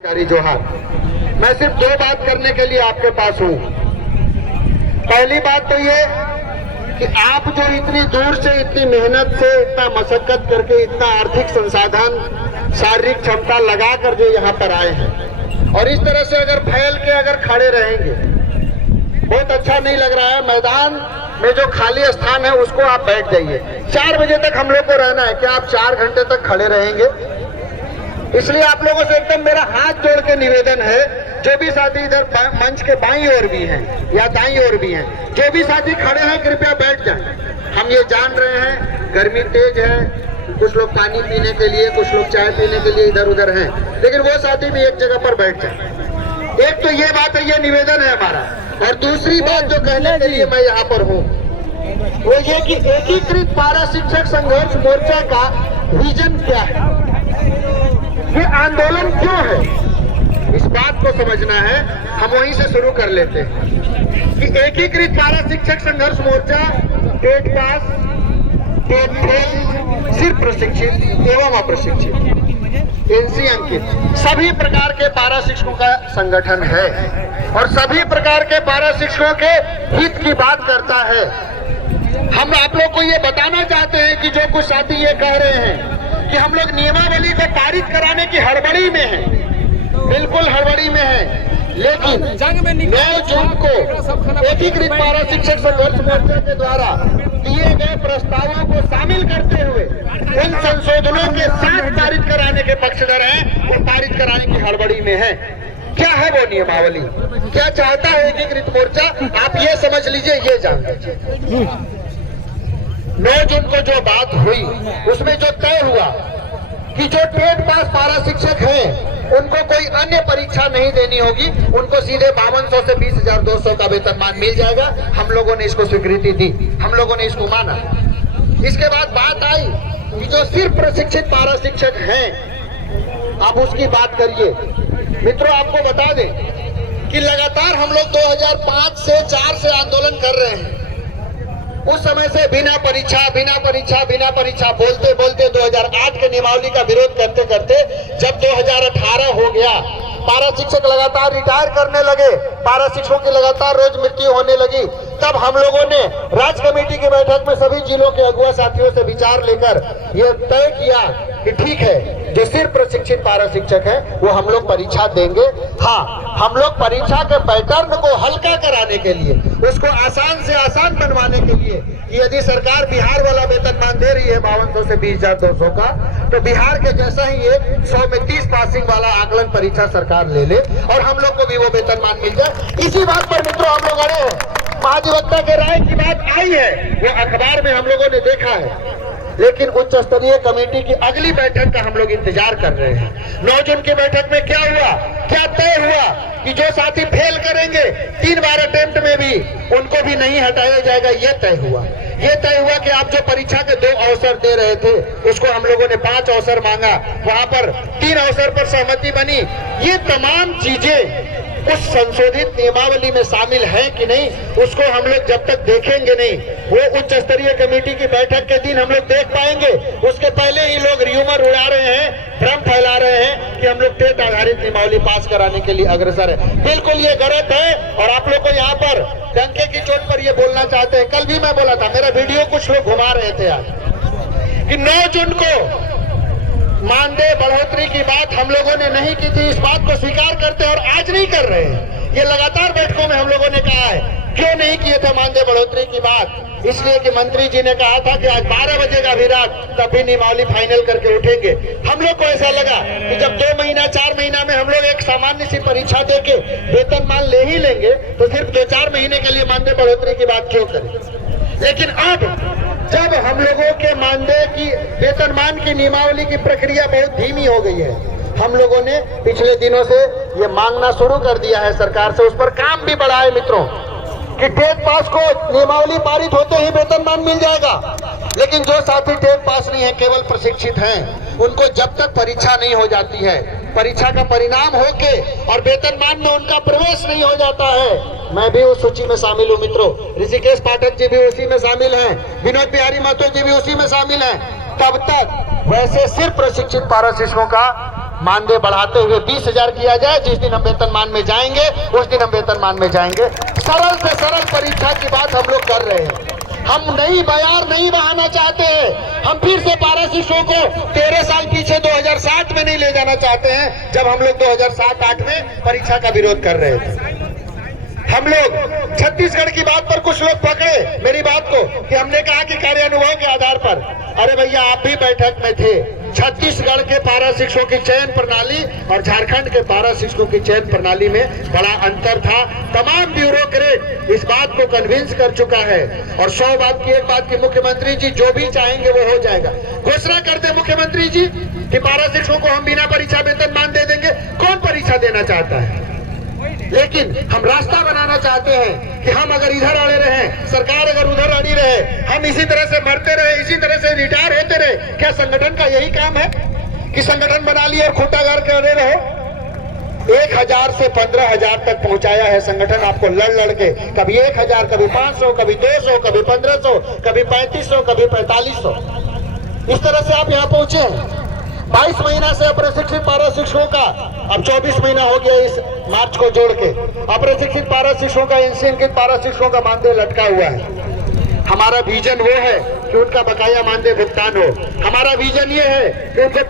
जोहार। मैं सिर्फ दो बात करने के लिए आपके पास हूँ। पहली बात तो ये कि आप जो इतनी दूर से इतनी मेहनत से इतना मशक्कत करके इतना आर्थिक संसाधन शारीरिक क्षमता लगा कर जो यहाँ पर आए हैं और इस तरह से अगर फैल के अगर खड़े रहेंगे, बहुत अच्छा नहीं लग रहा है। मैदान में जो खाली स्थान है उसको आप बैठ जाइए। 4 बजे तक हम लोग को रहना है, क्या आप 4 घंटे तक खड़े रहेंगे? इसलिए आप लोगों से एकदम मेरा हाथ जोड़ के निवेदन है, जो भी साथी इधर मंच के बाईं ओर भी हैं या दाईं ओर भी हैं, जो भी साथी खड़े हैं कृपया बैठ जाएं। हम ये जान रहे हैं गर्मी तेज है, कुछ लोग पानी पीने के लिए, कुछ लोग चाय पीने के लिए इधर उधर हैं, लेकिन वो साथी भी एक जगह पर बैठ जाए। एक तो ये बात है, ये निवेदन है हमारा। और दूसरी बात जो कहने के लिए मैं यहाँ पर हूँ वो ये कि एकीकृत पारा शिक्षक संघर्ष मोर्चा का विजन क्या है, ये आंदोलन क्यों है, इस बात को समझना है। हम वहीं से शुरू कर लेते हैं कि एकीकृत पारा शिक्षक संघर्ष मोर्चा टेट पास, टेट फेल, सिर्फ प्रशिक्षित एवं अप्रशिक्षित, एनसी अंकित सभी प्रकार के पारा शिक्षकों का संगठन है और सभी प्रकार के पारा शिक्षकों के हित की बात करता है। हम आप लोग को ये बताना चाहते हैं कि जो कुछ साथी ये कह रहे हैं कि हम लोग नियमावली को पारित कराने की हड़बड़ी में हैं, बिल्कुल हड़बड़ी में हैं, लेकिन 9 जून को एकीकृत पारा शिक्षक संघर्ष मोर्चा के द्वारा दिए गए प्रस्तावों को शामिल करते हुए उन संशोधनों के साथ पारित कराने के पक्षधर हैं और पारित कराने की हड़बड़ी में है। क्या है वो नियमावली, क्या चाहता है एकीकृत मोर्चा, आप ये समझ लीजिए, ये जान लीजिए। 9 जून को जो बात हुई उसमें जो तय हुआ कि जो टेट पास पारा शिक्षक हैं उनको कोई अन्य परीक्षा नहीं देनी होगी, उनको सीधे 5200 से 20,200 का वेतनमान मिल जाएगा। हम लोगों ने इसको स्वीकृति दी, हम लोगों ने इसको माना। इसके बाद बात आई कि जो सिर्फ प्रशिक्षित पारा शिक्षक हैं, आप उसकी बात करिए। मित्रों, आपको बता दें कि लगातार हम लोग 2005 से 4 से आंदोलन कर रहे हैं। उस समय से बिना परीक्षा बोलते बोलते 2008 के नियमावली का विरोध करते करते जब 2018 हो गया, पारा शिक्षक लगातार रिटायर करने लगे, पारा शिक्षकों की लगातार रोज मृत्यु होने लगी, तब हम लोगों ने राज्य कमेटी की बैठक में सभी जिलों के अगुआ साथियों से विचार लेकर यह तय किया कि ठीक है, जो सिर्फ प्रशिक्षित पारा शिक्षक है वो हम लोग परीक्षा देंगे। हाँ, हम लोग परीक्षा के पैटर्न को हल्का कराने के लिए, उसको आसान से आसान बनवाने के लिए कि यदि सरकार बिहार वाला वेतनमान दे रही है 5200 से 20,200 का, तो बिहार के जैसा ही ये 100 में 30 पासिंग वाला आकलन परीक्षा सरकार ले ले और हम लोग को भी वो वेतनमान मिल जाए। इसी बात पर मित्रों हम लोग अड़े हैं। महाधिवक्ता के राय की बात आई है, वो अखबार में हम लोगों ने देखा है, लेकिन उच्च स्तरीय कमेटी की अगली बैठक का हम लोग इंतजार कर रहे हैं। 9 जून की बैठक में क्या हुआ, क्या तय हुआ कि जो साथी फेल करेंगे 3 बार अटेम्प्ट में भी उनको भी नहीं हटाया जाएगा, ये तय हुआ। ये तय हुआ कि आप जो परीक्षा के 2 अवसर दे रहे थे उसको हम लोगों ने 5 अवसर मांगा, वहां पर 3 अवसर पर सहमति बनी। ये तमाम चीजें उस संशोधित नियमावली में शामिल है कि नहीं, उसको हम लोग जब तक देखेंगे नहीं, वो उच्च स्तरीय कमेटी की बैठक के दिन हम लोग देख पाएंगे। उसके पहले ही लोग र्यूमर उड़ा रहे हैं, भ्रम फैला रहे हैं कि हम लोग टेट आधारित नियमावली पास कराने के लिए अग्रसर है। बिल्कुल ये गलत है और आप लोग को यहाँ पर डंके की चोट पर ये बोलना चाहते हैं। कल भी मैं बोला था, मेरा वीडियो कुछ लोग घुमा रहे थे आज, कि 9 जून को मानदेय बढ़ोतरी की बात हम लोगों ने नहीं की थी। इस बात को स्वीकार करते और आज नहीं कर रहे हैं। ये लगातार बैठकों में हम लोगों ने कहा है, क्यों नहीं किए थे मानदेय बढ़ोतरी की बात, इसलिए कि मंत्री जी ने कहा था कि आज 12 बजेगा भी रात, तब भी नियमावली फाइनल करके उठेंगे। हम लोग को ऐसा लगा कि जब 2 महीना 4 महीना में हम लोग एक सामान्य सी परीक्षा देके वेतनमान ले ही लेंगे, तो सिर्फ 2-4 महीने के लिए मानदेय बढ़ोतरी की बात क्यों करें। लेकिन अब जब हम लोगों के मानदेय की वेतनमान की नियमावली की प्रक्रिया बहुत धीमी हो गई है, हम लोगों ने पिछले दिनों से ये मांगना शुरू कर दिया है सरकार से, उस पर काम भी बढ़ा है मित्रों, कि टेट पास को नियमावली पारित होते ही वेतनमान मिल जाएगा। लेकिन जो साथी टेट पास नहीं है, केवल प्रशिक्षित हैं, उनको जब तक परीक्षा नहीं हो जाती है, परीक्षा का परिणाम होके और वेतनमान में उनका प्रवेश नहीं हो जाता है, मैं भी उस सूची में शामिल हूँ मित्रों, ऋषिकेश पाठक जी भी उसी में शामिल हैं, विनोद बिहारी महतो जी भी उसी में शामिल हैं, तब तक वैसे सिर्फ प्रशिक्षित पारा शिक्षकों का मानदेय बढ़ाते हुए 20,000 किया जाए। जिस दिन हम वेतनमान में जाएंगे उस दिन हम वेतनमान में जाएंगे। सरल से सरल परीक्षा की बात हम लोग कर रहे हैं। हम नई बयार नहीं बहाना चाहते हैं। हम फिर से पारा शिक्षकों को 13 साल पीछे 2007 में नहीं ले जाना चाहते हैं, जब हम लोग 2007-8 में परीक्षा का विरोध कर रहे थे। हम लोग छत्तीसगढ़ की बात पर कुछ लोग पकड़े मेरी बात को कि हमने कहा कि कार्यानुभव के आधार पर। अरे भैया, आप भी बैठक में थे। छत्तीसगढ़ के पारा शिक्षकों की चयन प्रणाली और झारखंड के पारा शिक्षकों की चयन प्रणाली में बड़ा अंतर था। तमाम ब्यूरोक्रेट इस बात को कन्विंस कर चुका है। और 100 बात की एक बात की मुख्यमंत्री जी जो भी चाहेंगे वो हो जाएगा। घोषणा कर दे मुख्यमंत्री जी कि पारा शिक्षकों को हम बिना परीक्षा वेतनमान दे देंगे। कौन परीक्षा देना चाहता है? लेकिन हम रास्ता बनाना चाहते हैं कि हम अगर इधर अड़े रहे, सरकार अगर उधर अड़ी रहे, हम इसी तरह से मरते रहे, इसी तरह से रिटायर होते रहे। क्या संगठन का यही काम है कि संगठन बना लिए और खूंटागार के अड़े रहे? 1,000 से 15,000 तक पहुंचाया है संगठन आपको लड़ लड़ के। कभी 1,000, कभी 500, कभी 200, कभी 1500, कभी 3500, कभी 4500। इस तरह से आप यहाँ पहुंचे हैं। 22 महीना से अप्रशिक्षित पारा शिक्षकों का, अब 24 महीना हो गया इस मार्च को जोड़ के, अप्रशिक्षित पारा शिक्षकों का, इंसिंकित पारा शिक्षकों का मानदेय लटका हुआ है। हमारा विजन वो है कि उनका बकाया मानदेय भुगतान हो। हमारा विजन ये है कि उनको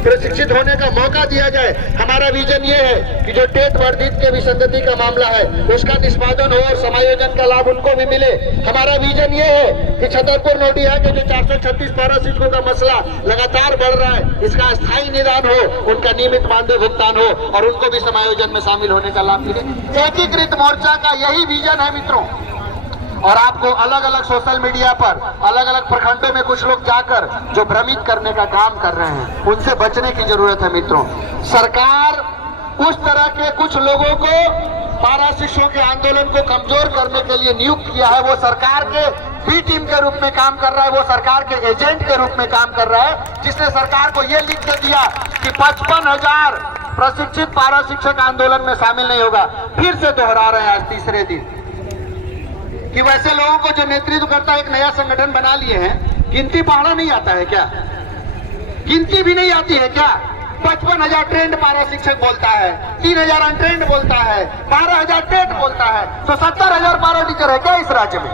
प्रशिक्षित होने का मौका दिया जाए। हमारा विजन ये है कि जो टेट वर्धित के विसंगति का मामला है उसका निष्पादन हो और समायोजन का लाभ उनको भी मिले। हमारा विजन ये है कि छतरपुर नोटिया के जो 436 पारा शिक्षकों का मसला लगातार बढ़ रहा है, इसका स्थायी निदान हो, उनका नियमित मानदेय भुगतान हो और उनको भी समायोजन में शामिल होने का लाभ मिले। एकीकृत मोर्चा का यही विजन है मित्रों। और आपको अलग अलग सोशल मीडिया पर अलग अलग प्रखंडों में कुछ लोग जाकर जो भ्रमित करने का काम कर रहे हैं, उनसे बचने की जरूरत है मित्रों। सरकार उस तरह के कुछ लोगों को पारा शिक्षकों के आंदोलन को कमजोर करने के लिए नियुक्त किया है। वो सरकार के बी टीम के रूप में काम कर रहा है, वो सरकार के एजेंट के रूप में काम कर रहा है, जिसने सरकार को ये लिख के दिया कि 55,000 प्रशिक्षित पारा शिक्षक आंदोलन में शामिल नहीं होगा। फिर से दोहरा रहे हैं आज तीसरे दिन कि वैसे लोगों को जो नेतृत्व करता है एक नया संगठन बना लिए हैं। गिनती पढ़ना नहीं आता है क्या? गिनती भी नहीं आती है क्या? 55,000 ट्रेंड पारा शिक्षक बोलता है, 3,000 अनट्रेंड बोलता है, 12,000 टेट बोलता है, तो 70,000 पारा टीचर है क्या इस राज्य में?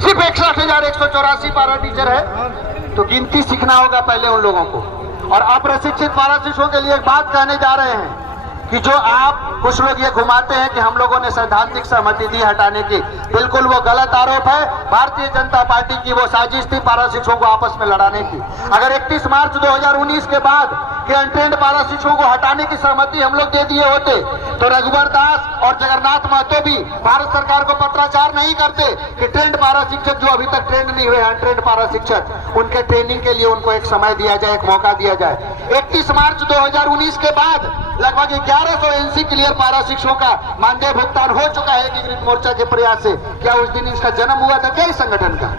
सिर्फ 61,184 पारा टीचर है। तो गिनती सीखना होगा पहले उन लोगों को। और अप्रशिक्षित पारा शिक्षकों के लिए एक बात कहने जा रहे हैं कि जो आप कुछ लोग ये घुमाते हैं कि हम लोगों ने सैद्धांतिक सहमति दी हटाने की, बिल्कुल वो गलत आरोप है। भारतीय जनता पार्टी की वो साजिश थी पारा शिक्षकों को आपस में लड़ाने की। अगर 31 मार्च 2019 के बाद के अनट्रेंड पारा शिक्षकों को हटाने की सहमति हम लोग दे दिए होते तो रघुवर दास और जगन्नाथ महतो भी भारत सरकार को पत्राचार नहीं करते कि ट्रेंड पारा शिक्षक जो अभी तक ट्रेंड नहीं हुए, अनट्रेंड पारा शिक्षक, उनके ट्रेनिंग के लिए उनको एक समय दिया जाए, एक मौका दिया जाए। 31 मार्च 2019 के बाद लगभग 1100 एनसी क्लियर पारा शिक्षकों का मानदेय भुगतान हो चुका है एकीकृत मोर्चा के प्रयास से। क्या उस दिन इसका जन्म हुआ था क्या इस संगठन का?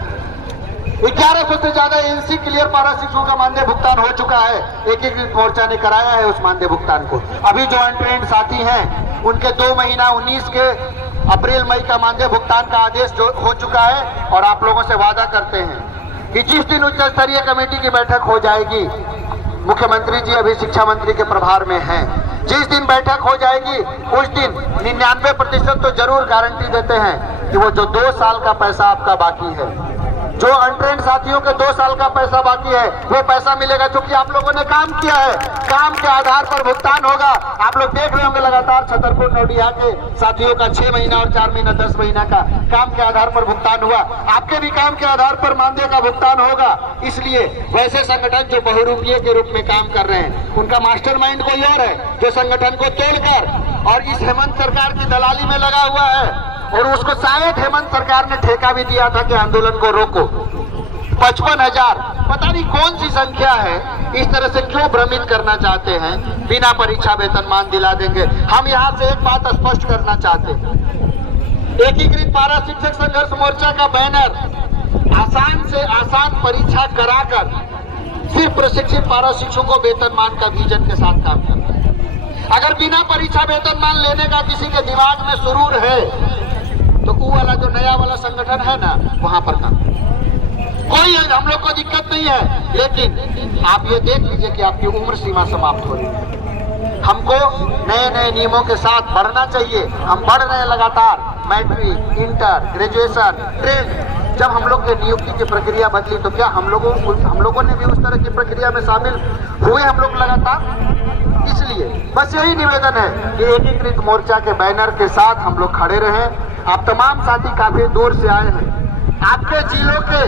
1100 से ज्यादा एनसी क्लियर पारा शिक्षकों का मानदेय भुगतान हो चुका है। एकीकृत मोर्चा ने कराया है उस मानदेय भुगतान को। अभी जो अनट्रेंड साथी हैं उनके 2 महीना 19 के अप्रैल मई का मानदेय भुगतान का आदेश जो हो चुका है। और आप लोगों से वादा करते हैं कि जिस दिन उच्च स्तरीय कमेटी की बैठक हो जाएगी, मुख्यमंत्री जी अभी शिक्षा मंत्री के प्रभार में हैं, जिस दिन बैठक हो जाएगी उस दिन 99% तो जरूर गारंटी देते हैं कि वो जो 2 साल का पैसा आपका बाकी है, जो अनट्रेंड साथियों के 2 साल का पैसा बाकी है, वो पैसा मिलेगा। क्योंकि आप लोगों ने काम किया है, काम के आधार पर भुगतान होगा। आप लोग देख रहे होंगे लगातार छतरपुर नोटिया के साथियों का 6 महीना और 4 महीना 10 महीना का काम के आधार पर भुगतान हुआ। आपके भी काम के आधार पर मानदेय का भुगतान होगा। इसलिए वैसे संगठन जो बहुरूपीय के रूप में काम कर रहे हैं, उनका मास्टरमाइंड कोई और है जो संगठन को तोड़कर और इस हेमंत सरकार की दलाली में लगा हुआ है। और उसको शायद हेमंत सरकार ने ठेका भी दिया था कि आंदोलन को रोको। 55,000 पता नहीं कौन सी संख्या है, इस तरह से क्यों भ्रमित करना चाहते हैं? बिना परीक्षा वेतनमान दिला देंगे। हम यहाँ से एक बात स्पष्ट करना चाहते हैं, एकीकृत पारा शिक्षक संघर्ष मोर्चा का बैनर आसान से आसान परीक्षा कराकर सिर्फ प्रशिक्षित पारा शिक्षकों को वेतनमान का विजन के साथ काम करता है। अगर बिना परीक्षा वेतनमान लेने का किसी के दिमाग में सुरूर है तो वो वाला जो नया वाला संगठन है ना, वहां पर काम। कोई हम लोग को दिक्कत नहीं है, लेकिन आप ये देख लीजिए कि आपकी उम्र सीमा समाप्त हो रही है। हमको नए नए नियमों के साथ बढ़ना चाहिए। हम बढ़ रहे हैं लगातार, मैट्रिक, इंटर, ग्रेजुएशन, ट्रेड। जब हम लोग के नियुक्ति की प्रक्रिया बदली तो क्या हम लोगों ने भी उस तरह की प्रक्रिया में शामिल हुए हम लोग लगातार। इसलिए बस यही निवेदन है कि एकीकृत मोर्चा के बैनर के साथ हम लोग खड़े रहें। आप तमाम साथी काफी दूर से आए हैं, आपके जिलों के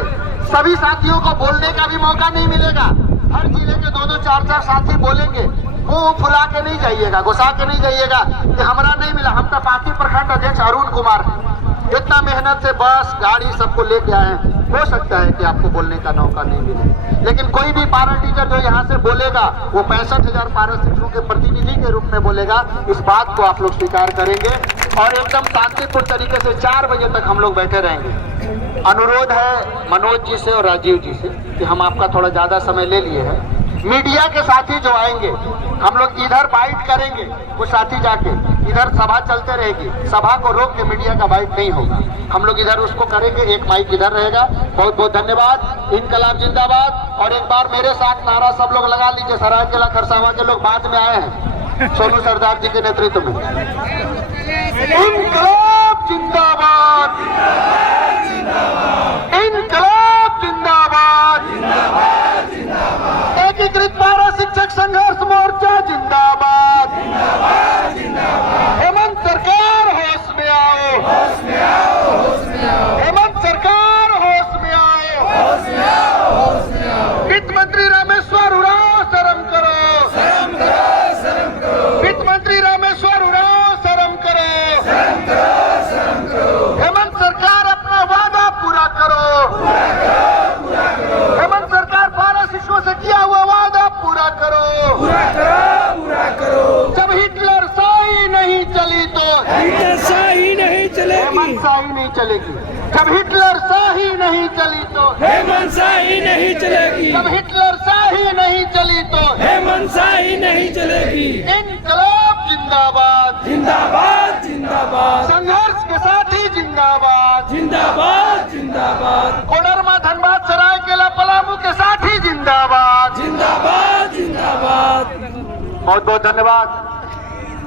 सभी साथियों को बोलने का भी मौका नहीं मिलेगा। हर जिले के 2-2, 4-4 साथी बोलेंगे। मुंह फुला के नहीं जाइएगा, गुस्सा के नहीं जाइएगा कि हमारा नहीं मिला। हम तो पार्टी प्रखंड अध्यक्ष अरुण कुमार इतना मेहनत से बस गाड़ी सबको लेके आए हैं। हो सकता है कि आपको बोलने का मौका नहीं मिले, लेकिन कोई भी पारा टीचर जो यहाँ से बोलेगा वो 65,000 पारा शिक्षकों के प्रतिनिधि के रूप में बोलेगा। इस बात को आप लोग स्वीकार करेंगे और एकदम शांतिपूर्ण तरीके से 4 बजे तक हम लोग बैठे रहेंगे। अनुरोध है मनोज जी से और राजीव जी से कि हम आपका थोड़ा ज्यादा समय ले लिए हैं। मीडिया के साथी जो आएंगे हम लोग इधर बाइट करेंगे, वो साथी जाके इधर सभा चलते रहेगी, सभा को रोक के मीडिया का बाइट नहीं होगा। हम लोग इधर उसको करेंगे, एक माइक इधर रहेगा। बहुत बहुत धन्यवाद। इनकलाब जिंदाबाद। और एक बार मेरे साथ नारा सब लोग लगा लीजिए। सरायकेला खरसावां के लोग बाद में आए हैं सोनू सरदार जी के नेतृत्व में। इनकलाब जिंदाबाद, इनकलाब जिंदाबाद, एकीकृत पारा शिक्षक संघर्ष मोर्चा जिंदाबाद। हेमंत सरकार होश में आओ, हेमंत सरकार होश में आओ, वित्त मंत्री रामेश्वर उरांव शर्म करो, वित्त मंत्री रामेश्वर उरांव शर्म करो, हेमंत सरकार अपना वादा पूरा करो, हेमंत सरकार पारा शिक्षकों से किया हुआ वादा पूरा करो, जब हिटलर शाही नहीं चली तो शाही नहीं चलेगी, हेमंत शाही नहीं चलेगी। जब हिटलर शाही नहीं चली तो हेमंत शाही नहीं चलेगी, जब हिटलर शाही नहीं चली तो हेमंत शाही नहीं चलेगी। इनकलाब जिंदाबाद, जिंदाबाद जिंदाबाद, संघर्ष के साथी जिंदाबाद, जिंदाबाद जिंदाबाद, कोडरमा, धनबाद, सरायकेला, पलामू के साथी जिंदाबाद, जिंदाबाद जिंदाबाद। बहुत बहुत धन्यवाद।